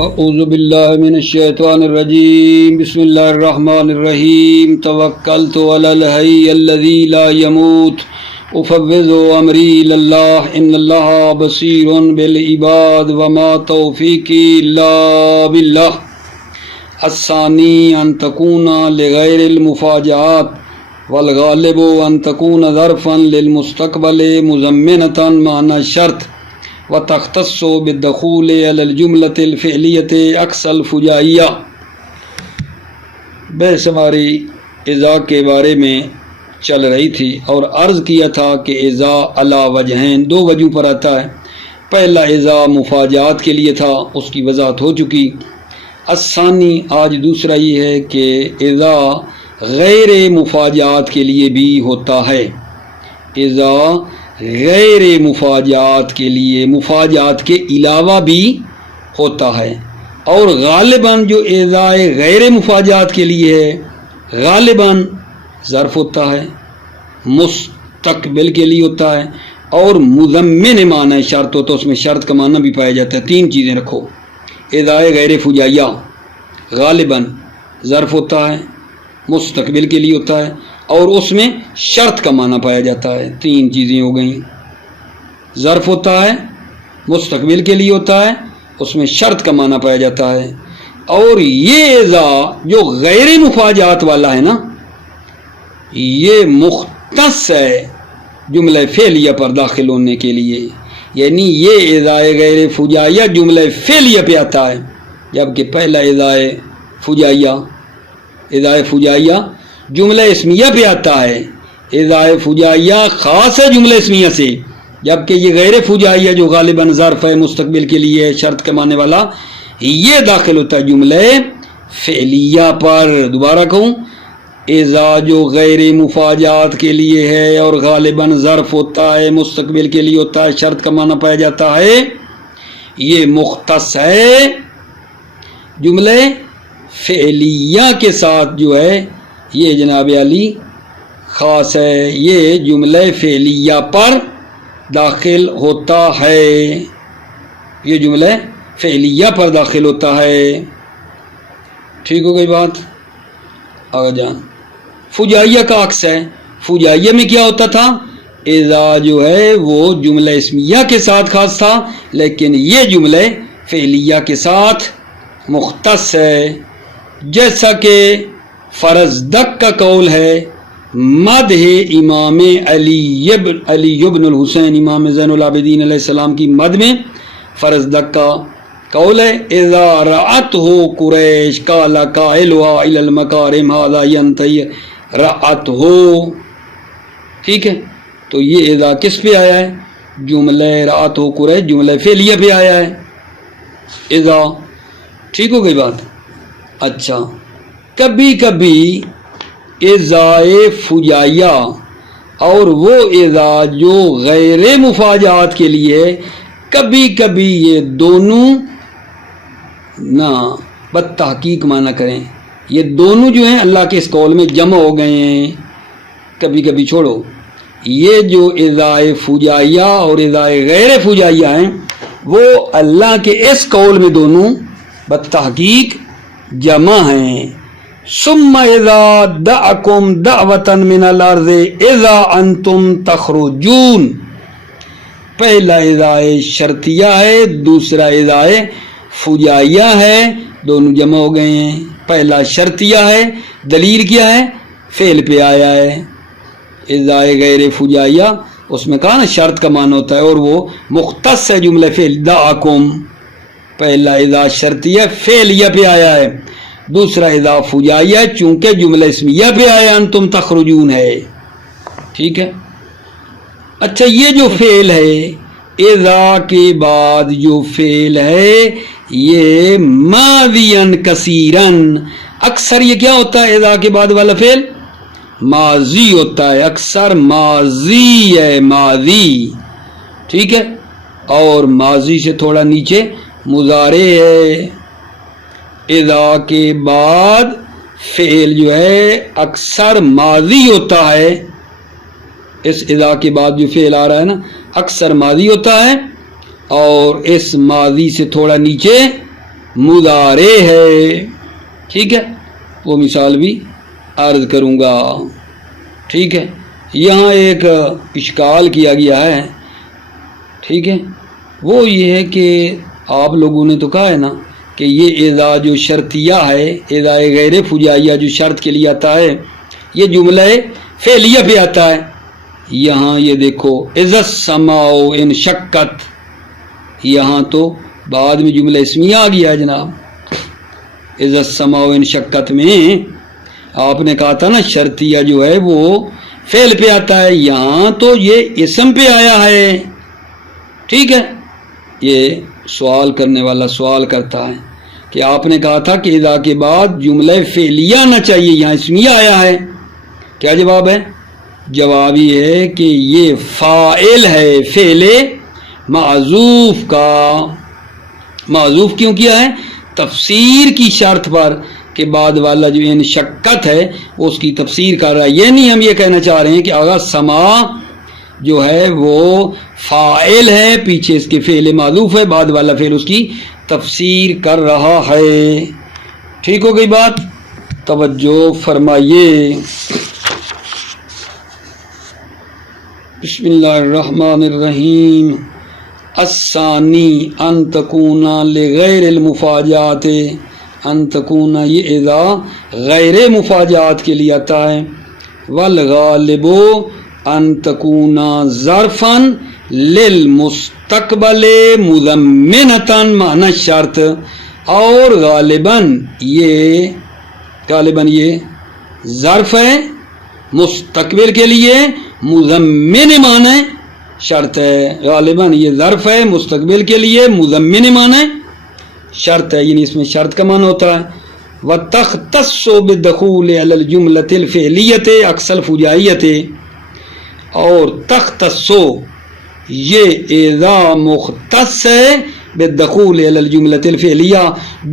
اعوذ باللہ من الشیطان الرجیم بسم اللہ الرحمن الرحیم توکلت علی الحی الذی لا يموت افوض امری الی اللہ ان اللہ بصیر بالعباد وما توفیقی الا باللہ الثانی ان تکون لغیر المفاجآت والغالب ان تکون ظرفا للمستقبل مضمنۃ معنی الشرط وتختص بالدخول علی الجملۃ الفعلیۃ عکس الفجائیہ۔ بحث ہماری اذا کے بارے میں چل رہی تھی اور عرض کیا تھا کہ اذا علی وجہین، دو وجہ پر آتا ہے۔ پہلا اذا مفاجات کے لیے تھا، اس کی وضاحت ہو چکی۔ الثانی آج دوسرا یہ ہے کہ اذا غیر مفاجات کے لیے بھی ہوتا ہے۔ اذا غیر مفاجات کے لیے، مفاجات کے علاوہ بھی ہوتا ہے، اور غالباً جو اذا غیر مفاجات کے لیے ہے غالباً ظرف ہوتا ہے، مستقبل کے لیے ہوتا ہے، اور مضمن معنی شرط ہوتا ہے، اس میں شرط کا معنی بھی پایا جاتا ہے۔ تین چیزیں رکھو، اذا غیر فجائیہ غالباً ظرف ہوتا ہے، مستقبل کے لیے ہوتا ہے، اور اس میں شرط کا معنی پایا جاتا ہے۔ تین چیزیں ہو گئیں، ظرف ہوتا ہے، مستقبل کے لیے ہوتا ہے، اس میں شرط کا معنی پایا جاتا ہے۔ اور یہ اذا جو غیر مفاجات والا ہے نا، یہ مختص ہے جملہ فعلیہ پر داخل ہونے کے لیے، یعنی یہ اذا غیر فجائیہ جملہ فعلیہ پہ آتا ہے، جبکہ پہلا اذا فجائیہ جملہ اسمیہ پہ آتا ہے۔ اذا فجائیہ خاص ہے جملہ اسمیہ سے، جبکہ یہ غیر فجائیہ جو غالباً ظرف ہے، مستقبل کے لیے شرط کے معنی والا، یہ داخل ہوتا ہے جملہ فعلیہ پر۔ دوبارہ کہوں، اذا جو غیر مفاجات کے لیے ہے اور غالباً ظرف ہوتا ہے، مستقبل کے لیے ہوتا ہے، شرط کا معنی پایا جاتا ہے، یہ مختص ہے جملہ فعلیہ کے ساتھ، جو ہے یہ جناب علی خاص ہے، یہ جملہ فعلیہ پر داخل ہوتا ہے، یہ جملہ فعلیہ پر داخل ہوتا ہے۔ ٹھیک ہو گئی بات؟ آگے جان، فجائیہ کا عکس ہے۔ فجائیہ میں کیا ہوتا تھا؟ اذا جو ہے وہ جملہ اسمیہ کے ساتھ خاص تھا، لیکن یہ جملہ فعلیہ کے ساتھ مختص ہے، جیسا کہ فرزدق کا قول ہے مدح امام علی ابن الحسین، امام زین العابدین علیہ السلام کی مد میں فرزدق کا قول ہے اذا رأتہ قریش قال قائلها الی المکارم ھذا ینتہی رأتہ۔ ٹھیک ہے، تو یہ اذا کس پہ آیا ہے؟ جملہ رأتہ قریش جملہ فعلیہ پہ آیا ہے اذا۔ ٹھیک ہو گئی بات؟ اچھا، کبھی کبھی اذا فجائیہ اور وہ اذا جو غیر مفاجات کے لیے، کبھی کبھی یہ دونوں نہ بالتحقیق معنی کریں، یہ دونوں جو ہیں اللہ کے اس قول میں جمع ہو گئے ہیں۔ کبھی کبھی چھوڑو، یہ جو اذا فجائیہ اور اذا غیر فجائیہ ہیں، وہ اللہ کے اس قول میں دونوں بالتحقیق جمع ہیں۔ ثم اذا دعکم دعوتا من الارض اذا انتم تخرجون، پہلا اذا شرطیہ ہے، دوسرا اذا فجائیہ ہے، دونوں جمع ہو گئے ہیں۔ پہلا شرطیہ ہے، دلیل کیا ہے؟ فعل پہ آیا ہے۔ اذا غیر فجائیہ اس میں کہا نا شرط کا معنی ہوتا ہے، اور وہ مختص ہے جملہ فعل دعکم۔ پہلا اذا شرطیہ فعلیہ پہ آیا ہے، دوسرا اذا فجائیہ چونکہ جملہ اسمیہ پہ آیا انتم تخرجون ہے۔ ٹھیک ہے، اچھا، یہ جو فعل ہے اذا کے بعد جو فعل ہے، یہ ماضیاً کثیراً، اکثر یہ کیا ہوتا ہے؟ اذا کے بعد والا فعل ماضی ہوتا ہے، اکثر ماضی ہے، ماضی۔ ٹھیک ہے، اور ماضی سے تھوڑا نیچے مضارع ہے۔ اذا کے بعد فعل جو ہے اکثر ماضی ہوتا ہے، اس اذا کے بعد جو فعل آ رہا ہے نا اکثر ماضی ہوتا ہے، اور اس ماضی سے تھوڑا نیچے مضارع ہے. ٹھیک ہے, وہ مثال بھی عرض کروں گا. ٹھیک ہے, یہاں ایک اشکال کیا گیا ہے. ٹھیک ہے, وہ یہ ہے کہ آپ لوگوں نے تو کہا ہے نا کہ یہ اذا جو شرطیہ ہے, اذا غیر فجائیہ جو شرط کے لیے آتا ہے, یہ جملہ فعلیہ پہ آتا ہے. یہاں یہ دیکھو اذا السماء انشقت, یہاں تو بعد میں جملہ اسمیہ آ گیا ہے جناب. اذا السماء انشقت میں آپ نے کہا تھا نا شرطیہ جو ہے وہ فعل پہ آتا ہے, یہاں تو یہ اسم پہ آیا ہے. ٹھیک ہے, یہ سوال کرنے والا سوال کرتا ہے کہ آپ نے کہا تھا کہ اذا کے بعد جملہ فعلیہ آنا چاہیے, یہاں اسمیہ آیا ہے. کیا جواب ہے؟ جواب یہ ہے کہ یہ فاعل ہے فعل معذوف کا. معذوف کیوں کیا ہے؟ تفسیر کی شرط پر کہ بعد والا جو انشقت ہے وہ اس کی تفسیر کر رہا ہے. یہ نہیں ہم یہ کہنا چاہ رہے ہیں کہ اگر سما جو ہے وہ فاعل ہے, پیچھے اس کے فعل معذوف ہے, بعد والا فعل اس کی تفسیر کر رہا ہے. ٹھیک ہو گئی بات؟ توجہ فرمائیے. بسم اللہ الرحمن الرحیم. الثانی ان تکون لغیر المفاجات, ان تکون یہ اذا غیر مفاجات کے لیے آتا ہے. والغالب ان تکون ظرفا للمستقبل مضمنتا معنی شرط, اور غالباً یہ ظرف ہے مستقبل کے لیے, مضمن معنی شرط ہے. غالباً یہ ظرف ہے مستقبل کے لیے, مضمن معنی شرط ہے, یعنی اس میں شرط کا معنی ہوتا ہے. وَتَخْتَصُّ بِالدُّخُولِ عَلَى الْجُمْلَةِ الْفِعْلِيَّةِ عَكْسَ الْفُجَائِيَّةِ, اور تختص یہ اذا مختص ہے بالدخول علی الجملۃ الفعلیہ,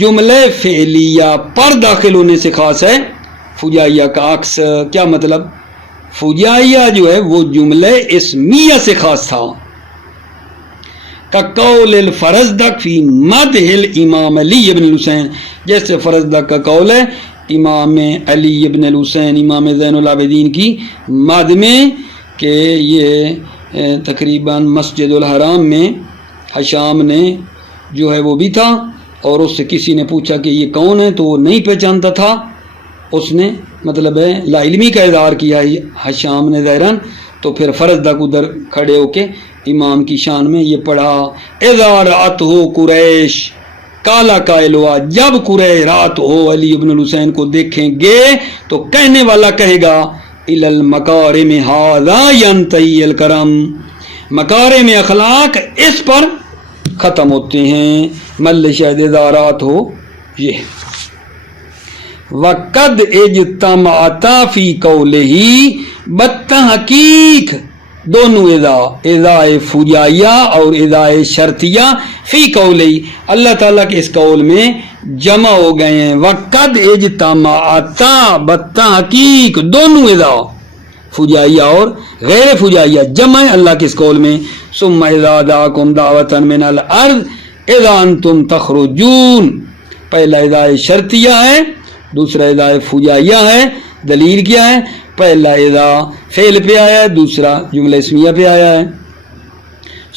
جملہ فعلیہ پر داخل ہونے سے خاص ہے. فجائیہ کا عکس کیا مطلب؟ فجائیہ جو ہے وہ جملہ اسمیہ سے خاص تھا. کقول الفرزدق فی مدح الامام علی بن الحسین, جیسے فرزدق کا قول ہے امام علی بن الحسین امام زین العابدین کی مد میں, کہ یہ تقریباً مسجد الحرام میں حشام نے جو ہے وہ بھی تھا, اور اس سے کسی نے پوچھا کہ یہ کون ہے, تو وہ نہیں پہچانتا تھا. اس نے مطلب ہے لا علمی کا اظہار کیا حشام نے ظاہراً. تو پھر فرزدق ادھر کھڑے ہو کے امام کی شان میں یہ پڑھا, اذا رأتہ قریش, کالا قائل ہوا جب قریش رات ہو علی ابن الحسین کو دیکھیں گے تو کہنے والا کہے گا الی المکارم ھذا ینتہی الکرم, مکارم اخلاق اس پر ختم ہوتے ہیں. مل شاید ادارات ہو یہ. وقد اجتمعتا فی قولہ, بتحقیق دونوں اذا فجائیہ اور اذا شرطیہ فی قولہ اللہ تعالیٰ کے اس قول میں جمع ہو گئے ہیں. وقد اجتمعتا, بتحقیق دونوں اذا فجائیہ اور غیر فجائیہ جمع ہے اللہ کے اس قول میں. ثم اذا دعاکم دعوتا من الارض اذا انتم تخرجون, پہلا اذا شرطیہ ہے, دوسرا اذا فجائیہ ہے. دلیل کیا ہے؟ پہلا اذا فعل پہ آیا ہے, دوسرا جملہ اسمیہ پہ آیا ہے.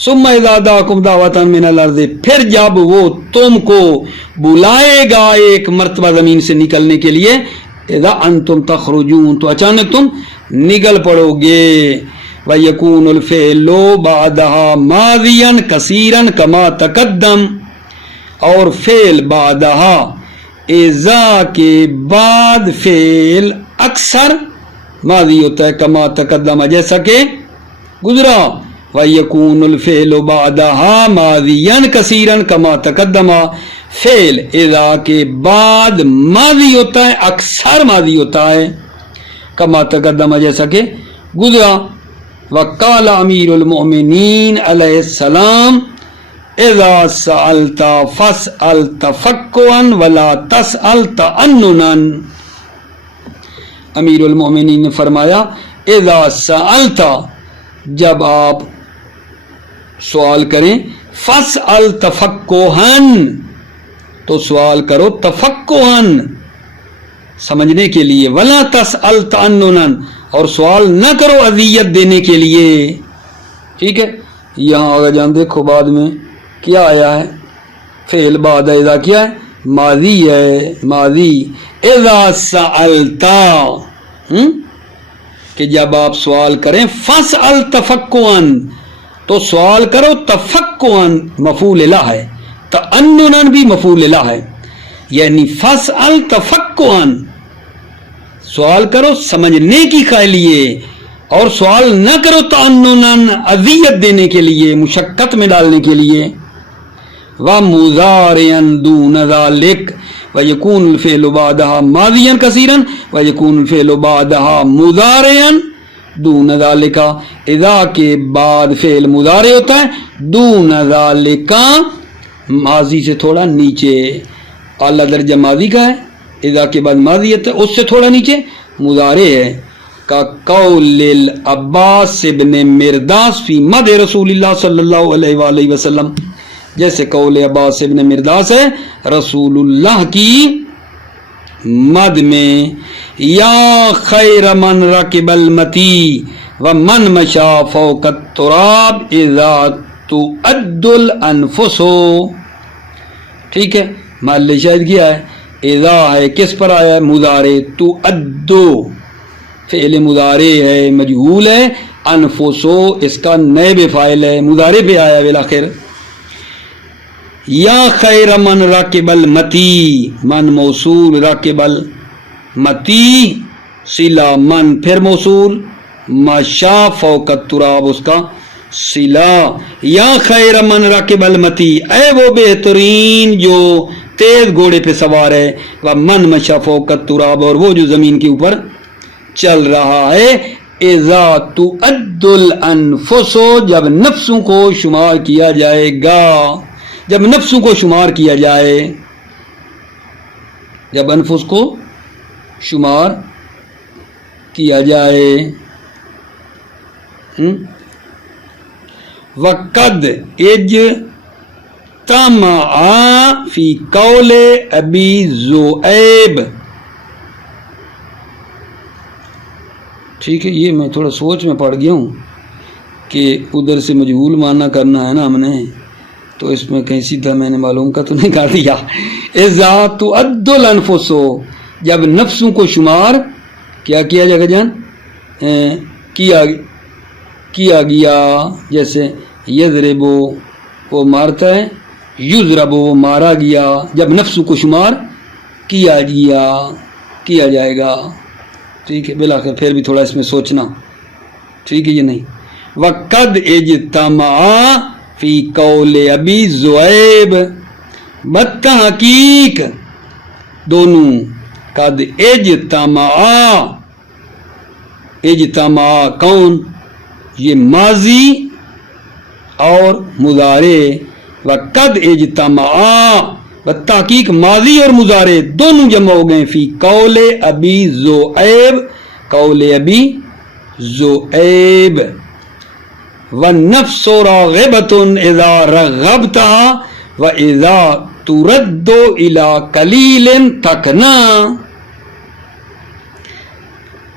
ثم اذا دعاکم دعوتا من الارض, پھر جب وہ تم کو بلائے گا ایک مرتبہ زمین سے نکلنے کے لیے, اذا انتم تخرجون, تو اچانک تم نکل پڑو گے. وَيَكُونُ الْفِعْلُ بَعْدَهَا مَاضِيًا كَثِيرًا كَمَا تَقَدَّمَ, اور فعل بعدها اذا کے بعد فعل اکثر ماضی ہوتا ہے, کما تقدم جیسا کہ گزرا. وَيَكُونُ الْفِعْلُ بَعْدَهَا مَاضِيًا كَثِيرًا كَمَا تَقَدَّمَ, فعل اذا کے بعد ماضی ہوتا ہے, اکثر ماضی ہوتا ہے, کما تقدم جیسا کہ گزرا. وقال امیر المؤمنین علیہ السلام اذا سألت فاسأل تفقها ولا تسأل تعننا, امیر المؤمنین نے فرمایا اذا سألت, جب آپ سوال کریں, فاسأل تفقها, تو سوال کرو تفقہن سمجھنے کے لیے، ولا تسأل تعننن اور سوال نہ کرو اذیت دینے کے لیے. ٹھیک ہے. یہاں آگے جان دیکھو بعد میں کیا آیا ہے، فعل بعد اذا کیا ہے، ماضی ہے، ماضی. اذا سألتا کہ جب آپ سوال کریں، فاسأل تفقہن تو سوال کرو تفقہن مفعول الا ہے، تعننن بھی مفعول الا ہے، یعنی فاسأل تفقہن سوال کرو سمجھنے کی لیے، اور سوال نہ کرو تعننن اذیت دینے کے لیے، مشقت میں ڈالنے کے لیے. وَمُضَارِعًا دُونَ ذَلِكَ وَيَكُونُ الْفِعْلُ بَعْدَهَا مَاضِيًا كَثِيرًا وَيَكُونُ الْفِعْلُ بَعْدَهَا مُضَارِعًا دُونَ ذَلِكَ. اذا کے بعد فعل مضارع ہوتا ہے دون ذالک ماضی سے تھوڑا نیچے، اعلیٰ درجہ ماضی کا ہے، اذا کے بعد ماضی ہے اس سے تھوڑا نیچے مضارع ہے. کا قول العباس ابن مرداس فی مدح رسول اللہ صلی اللہ علیہ وآلہ وسلم، جیسے قول عباس ابن مرداس ہے رسول اللہ کی مد میں. یا خیر من رکب المتی ومن مشا فوق التراب اذا تعد الانفس. ٹھیک ہے. محل شاہد کیا ہے، اذا ہے، کس پر آیا ہے، مضارع، تعد فعل مضارع ہے، مجہول ہے، انفسو اس کا نائب فاعل ہے، مضارع پہ آیا بالآخر. یا خیر من راکب المتی، من موصول، راکب المتی صلہ، من پھر موصول، مشا فوق التراب اس کا صلہ. یا خیر من راکب المتی، اے وہ بہترین جو تیز گھوڑے پہ سوار ہے، وہ من مشا فوق التراب اور وہ جو زمین کے اوپر چل رہا ہے. اذا تعد الانفس جب نفسوں کو شمار کیا جائے گا، جب نفسوں کو شمار کیا جائے، جب انفس کو شمار کیا جائے. وقد اجتمع فی قول ابی ذؤیب. ٹھیک ہے. یہ میں تھوڑا سوچ میں پڑ گیا ہوں کہ ادھر سے مجہول معنی کرنا ہے نا ہم نے، تو اس میں کہیں سیدھا میں نے معلوم کا تو نہیں کر دیا. اذا تعد الانفس جب نفسوں کو شمار کیا جائے گا جان، کیا گیا، جیسے یضرب وہ مارتا ہے، یضرب وہ مارا گیا، جب نفسوں کو شمار کیا جائے گا. ٹھیک ہے. بالآخر پھر بھی تھوڑا اس میں سوچنا. ٹھیک ہے. یہ نہیں. وقد اجتمع فی قول ابی ذؤیب، بالتحقیق دونوں، قد اجتمع کون، یہ ماضی اور مضارع. وقد اجتمع بالتحقیق ماضی اور مضارع دونوں جمع ہو گئے فی قول ابی ذؤیب، قول ابی ذؤیب. والنفس راغبۃ اذا رغبتها واذا ترد الى قلیل تکنا.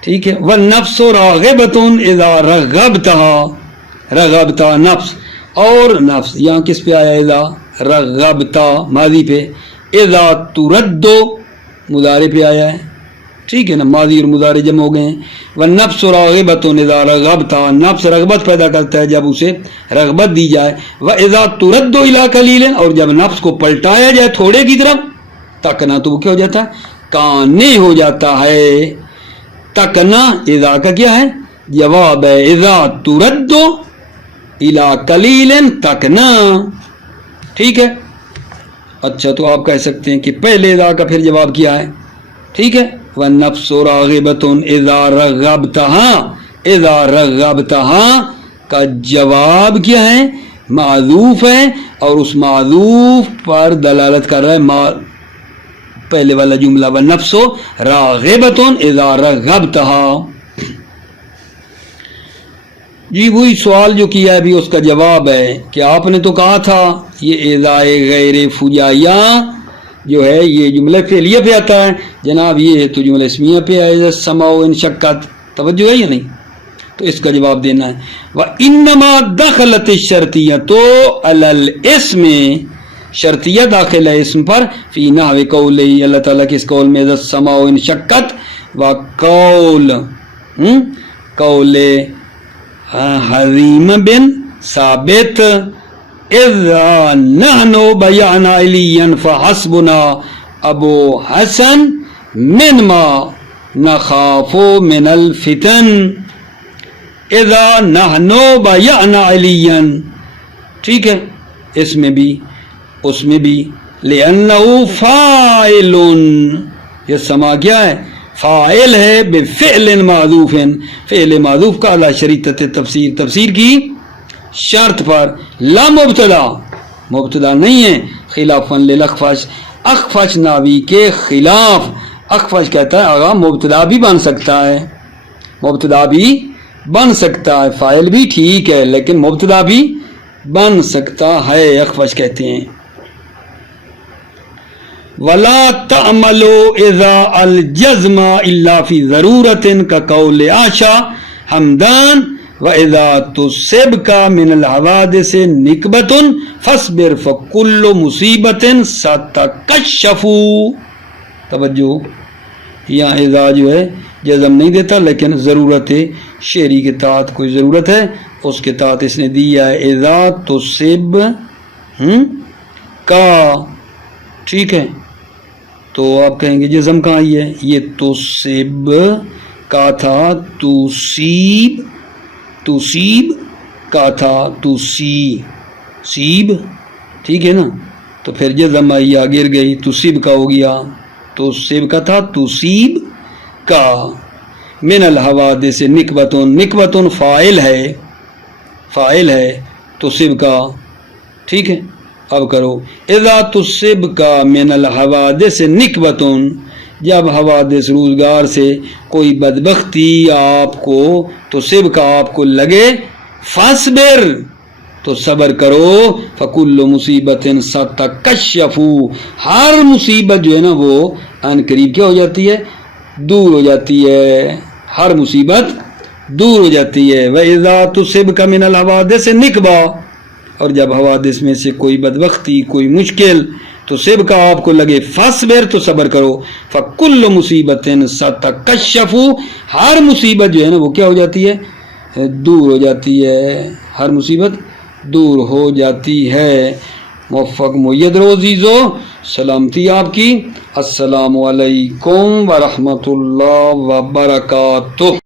ٹھیک ہے. والنفس راغبۃ اذا رغبتها، رغبتها نفس، اور نفس یہاں کس پہ آیا، اذا رغبتها ماضی پہ، اذا ترد مضارع پہ آیا ہے. ٹھیک ہے نا. ماضی اور مضارع جمع ہو گئے ہیں. والنفس راغبۃ اذا رغبتها، نفس رغبت پیدا کرتا ہے جب اسے رغبت دی جائے. واذا ترد الى قلیل، اور جب نفس کو پلٹایا جائے تھوڑے کی طرف، تکنا تو وہ کیا ہو جاتا ہے، کانے ہو جاتا ہے. تکنا اذا کا کیا ہے، جواب ہے. اذا ترد الى قلیل تکنا. ٹھیک ہے. اچھا تو آپ کہہ سکتے ہیں کہ پہلے اذا کا پھر جواب کیا ہے. ٹھیک ہے. والنفس راغبۃ اذا رغبتها، اذا رغبتها کا جواب کیا ہے، معذوف ہے، اور اس معذوف پر دلالت کر رہا ہے پہلے والا جملہ، والنفس راغبۃ اذا رغبتها. جی وہی سوال جو کیا ہے ابھی اس کا جواب ہے کہ آپ نے تو کہا تھا یہ اذا غیر فجائیہ جو ہے یہ جملہ فعلیہ پہ آتا ہے جناب، یہ تو جملہ اسمیہ پہ آئے اذا السماء انشقت. توجہ ہے یا نہیں؟ تو اس کا جواب دینا ہے. وَإِنَّمَا دَخَلَتِ الشَّرْطِيَّةُ عَلَى الْإِسْمِ، شرطیہ داخل ہے اسم پر، فی نحو قولہ، اللہ تعالیٰ کے اس قول میں اذا السماء انشقت، وقول قول حریم بن ثابت اذا نحن بیعنا علیا فحسبنا ابو حسن مما نخاف من الفتن. اذا نحن بیعنا علیا، ٹھیک ہے، اس میں بھی اس میں بھی، لأنه فاعل، یہ سما کیا ہے؟ فاعل ہے، بفعل معذوف، فعل معذوف کا علی شریطۃ تفسیر، تفسیر کی شرط پر، لا مبتدا، مبتدا نہیں ہے، خلافاً للاخفش، اخفش ناوی کے خلاف. اخفش کہتا ہے آغا مبتدا بھی بن سکتا ہے، مبتدا بھی بن سکتا ہے، فاعل بھی ٹھیک ہے لیکن مبتدا بھی بن سکتا ہے، اخفش کہتے ہیں. ولا تعملوا اذا الجزم الا في ضرورة كقول عائشہ حمدان واذا تصبك من الحوادث نكبة فاصبر فكل مصیبة ستكشف. توجہ، یہاں اذا جو ہے جزم نہیں دیتا لیکن ضرورت شعری کے تحت کوئی ضرورت ہے اس کے تحت اس نے دیا ہے اذا تصب کا، ٹھیک ہے. تو آپ کہیں گے جزم کہاں آئی ہے؟ یہ تصب کا تھا، تصیب، تصیب کا تھا، تصیب، ٹھیک ہے نا. تو پھر جزم آئی، گر گئی، تصیب کا ہو گیا، تصیب کا تھا، تصیب کا. من الحوادث نکبتن، نکبتن فاعل ہے، فاعل ہے تصیب کا، ٹھیک ہے. اب کرو اذا تصب کا من الحوادث نکبتن، جب حوادث روزگار سے کوئی بدبختی آپ کو، تصب کا آپ کو لگے، فاصبر تو صبر کرو، فکل مصیبت ستکشف، ہر مصیبت جو ہے نا وہ ان قریب کیا ہو جاتی ہے؟ دور ہو جاتی ہے، ہر مصیبت دور ہو جاتی ہے. وَإِذَا تُصِبْكَ مِنَ الْحَوَادِثِ نِكْبَةٌ، اور جب حوادث میں سے کوئی بدبختی، کوئی مشکل تو سب کا آپ کو لگے، فاصبر تو صبر کرو، فکل مصیبت ستکشف، ہر مصیبت جو ہے نا وہ کیا ہو جاتی ہے؟ دور ہو جاتی ہے، ہر مصیبت دور ہو جاتی ہے. موفق مید رو عزیزو، سلامتی آپ کی. السلام علیکم ورحمۃ اللہ وبرکاتہ.